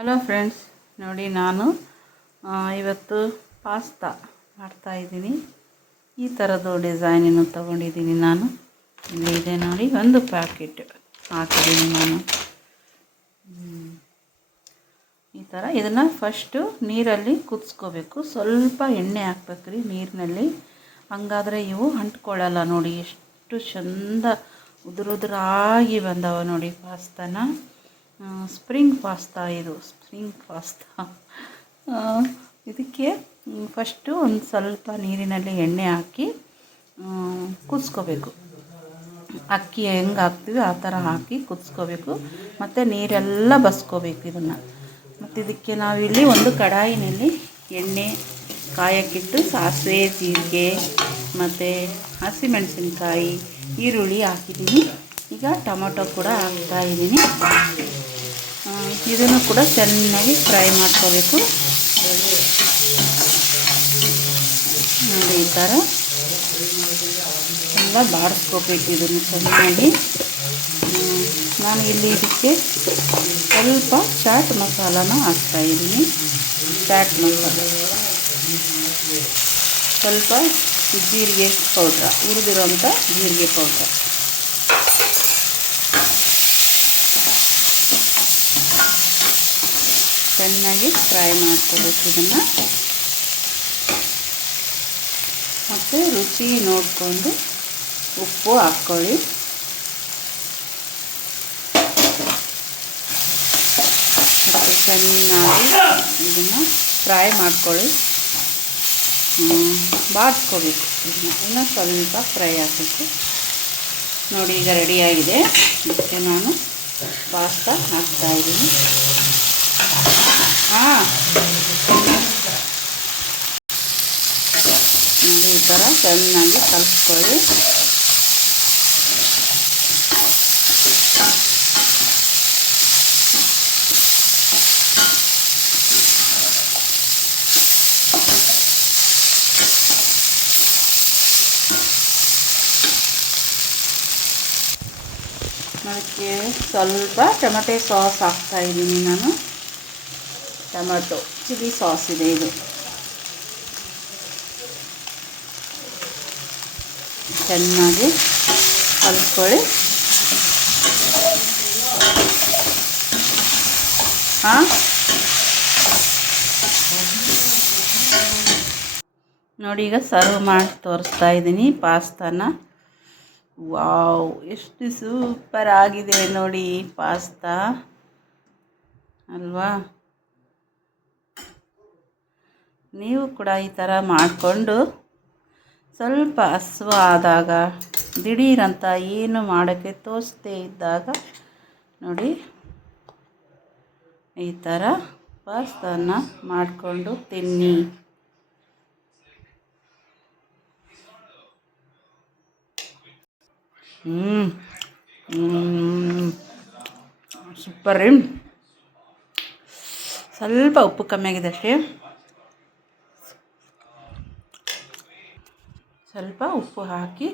Hello friends, ನೋಡಿ ನಾನು ಇವತ್ತು ಪಾಸ್ತಾ ಮಾಡ್ತಾಯಿದ್ದೀನಿ. ಈ ಥರದ್ದು ಡಿಸೈನನ್ನು ತೊಗೊಂಡಿದ್ದೀನಿ. ನಾನು ಇಲ್ಲಿ ಇದೆ ನೋಡಿ, ಒಂದು ಪ್ಯಾಕೆಟ್ ಹಾಕಿದ್ದೀನಿ ನಾನು. ಈ ಥರ ಇದನ್ನು ಫಸ್ಟು ನೀರಲ್ಲಿ ಕುದಿಸ್ಕೋಬೇಕು. ಸ್ವಲ್ಪ ಎಣ್ಣೆ ಹಾಕ್ಬೇಕ್ರಿ ನೀರಿನಲ್ಲಿ, ಹಂಗಾದರೆ ಇವು ಅಂಟ್ಕೊಳ್ಳಲ್ಲ. ನೋಡಿ ಎಷ್ಟು ಚಂದ ಉದುರಾಗಿ ಬಂದವ ನೋಡಿ ಪಾಸ್ತಾನ. ಸ್ಪ್ರಿಂಗ್ ಪಾಸ್ತಾ ಇದು, ಸ್ಪ್ರಿಂಗ್ ಪಾಸ್ತಾ. ಇದಕ್ಕೆ ಫಸ್ಟು ಒಂದು ಸ್ವಲ್ಪ ನೀರಿನಲ್ಲಿ ಎಣ್ಣೆ ಹಾಕಿ ಕುದಿಸ್ಕೋಬೇಕು. ಅಕ್ಕಿ ಹೆಂಗೆ ಹಾಕ್ತೀವಿ ಆ ಥರ ಹಾಕಿ ಕುದಿಸ್ಕೋಬೇಕು. ಮತ್ತು ನೀರೆಲ್ಲ ಬಸ್ಕೋಬೇಕು ಇದನ್ನು. ಮತ್ತು ಇದಕ್ಕೆ ನಾವಿಲ್ಲಿ ಒಂದು ಕಡಾಯಿನಲ್ಲಿ ಎಣ್ಣೆ ಕಾಯಕ್ಕಿಟ್ಟು ಸಾಸಿವೆ, ಜೀರಿಗೆ ಮತ್ತು ಹಸಿಮೆಣಸಿನ್ಕಾಯಿ, ಈರುಳ್ಳಿ ಹಾಕಿದ್ದೀನಿ. ಈಗ ಟೊಮೊಟೊ ಕೂಡ ಹಾಕ್ತಾಯಿದ್ದೀನಿ. ಇದನ್ನು ಕೂಡ ಚೆನ್ನಾಗಿ ಫ್ರೈ ಮಾಡ್ಕೋಬೇಕು. ನೋಡಿ ಈ ಥರ ಎಲ್ಲ ಬಾಡಿಸ್ಕೋಬೇಕು ಇದನ್ನು ಚೆನ್ನಾಗಿ. ನಾನು ಇಲ್ಲಿ ಇದಕ್ಕೆ ಸ್ವಲ್ಪ ಚಾಟ್ ಮಸಾಲಾನ ಹಾಕ್ತಾಯಿದ್ದೀನಿ. ಚಾಟ್ ಮಸಾಲ, ಸ್ವಲ್ಪ ಜೀರಿಗೆ ಪೌಡ್ರ, ಹುರಿದಿರೋಂಥ ಜೀರಿಗೆ ಪೌಡ್ರ. ಚೆನ್ನಾಗಿ ಫ್ರೈ ಮಾಡ್ಕೋಬೇಕು ಇದನ್ನು. ಮತ್ತು ರುಚಿ ನೋಡಿಕೊಂಡು ಉಪ್ಪು ಹಾಕ್ಕೊಳ್ಳಿ. ಮತ್ತು ಚೆನ್ನಾಗಿ ಇದನ್ನು ಫ್ರೈ ಮಾಡ್ಕೊಳ್ಳಿ. ಬಾಡಿಸ್ಕೋಬೇಕು ಇದನ್ನು. ಇನ್ನೂ ಸ್ವಲ್ಪ ಫ್ರೈ ಆಗಬೇಕು. ನೋಡಿ ಈಗ ರೆಡಿಯಾಗಿದೆ. ಇದಕ್ಕೆ ನಾನು ಪಾಸ್ತಾ ಹಾಕ್ತಾಯಿದ್ದೀನಿ. ನೋಡಿ ಈ ಥರ ಚೆನ್ನಾಗಿ ಕಲಿಸ್ಕೊಳ್ಳಿ. ಅದಕ್ಕೆ ಸ್ವಲ್ಪ ಟೊಮೆಟೊ ಸಾಸ್ ಹಾಕ್ತಾಯಿದ್ದೀನಿ ನಾನು. ಟೊಮೆಟೊ ಚಿಲ್ಲಿ ಸಾಸ್ ಇದೆ ಇದು. ಚೆನ್ನಾಗಿ ಕಲಿಸ್ಕೊಳ್ಳಿ. ನೋಡಿ ಈಗ ಸರ್ವ್ ಮಾಡಿ ತೋರಿಸ್ತಾ ಇದ್ದೀನಿ ಪಾಸ್ತಾನ. ವಾವ್, ಎಷ್ಟು ಸೂಪರ್ ಆಗಿದೆ ನೋಡಿ ಪಾಸ್ತಾ ಅಲ್ವಾ. ನೀವು ಕೂಡ ಈ ಥರ ಮಾಡಿಕೊಂಡು ಸ್ವಲ್ಪ ಹಸಿವು ಆದಾಗ, ದಿಢೀರಂತ ಏನು ಮಾಡೋಕ್ಕೆ ತೋಚದೇ ಇದ್ದಾಗ ನೋಡಿ ಈ ಥರ ಪಾಸ್ತಾನ ಮಾಡಿಕೊಂಡು ತಿನ್ನಿ. ಸೂಪರ್ ರೀ. ಸ್ವಲ್ಪ ಉಪ್ಪು ಕಮ್ಮಿ ಆಗಿದೆ ಅಷ್ಟೇ. ಸ್ವಲ್ಪ ಉಪ್ಪು ಹಾಕಿ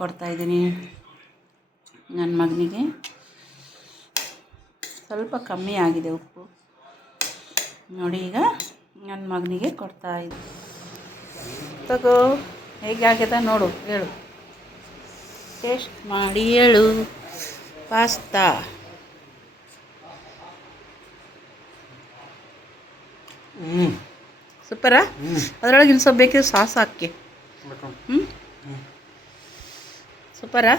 ಕೊಡ್ತಾಯಿದ್ದೀನಿ ನನ್ನ ಮಗನಿಗೆ. ಸ್ವಲ್ಪ ಕಮ್ಮಿ ಆಗಿದೆ ಉಪ್ಪು. ನೋಡಿ ಈಗ ನನ್ನ ಮಗನಿಗೆ ಕೊಡ್ತಾಯಿದ್ದೀನಿ. ತಗೋ, ಹೇಗೆ ಆಗಿದೆ ನೋಡು, ಹೇಳು, ಟೇಸ್ಟ್ ಮಾಡಿ ಹೇಳು ಪಾಸ್ತಾ. ಸೂಪರಾ? ಅದರೊಳಗೆ ಇನ್ನು ಸ್ವಲ್ಪ ಬೇಕಿದ್ರೆ ಸಾಸ್ ಹಾಕಿ. ಸೂಪರಾ?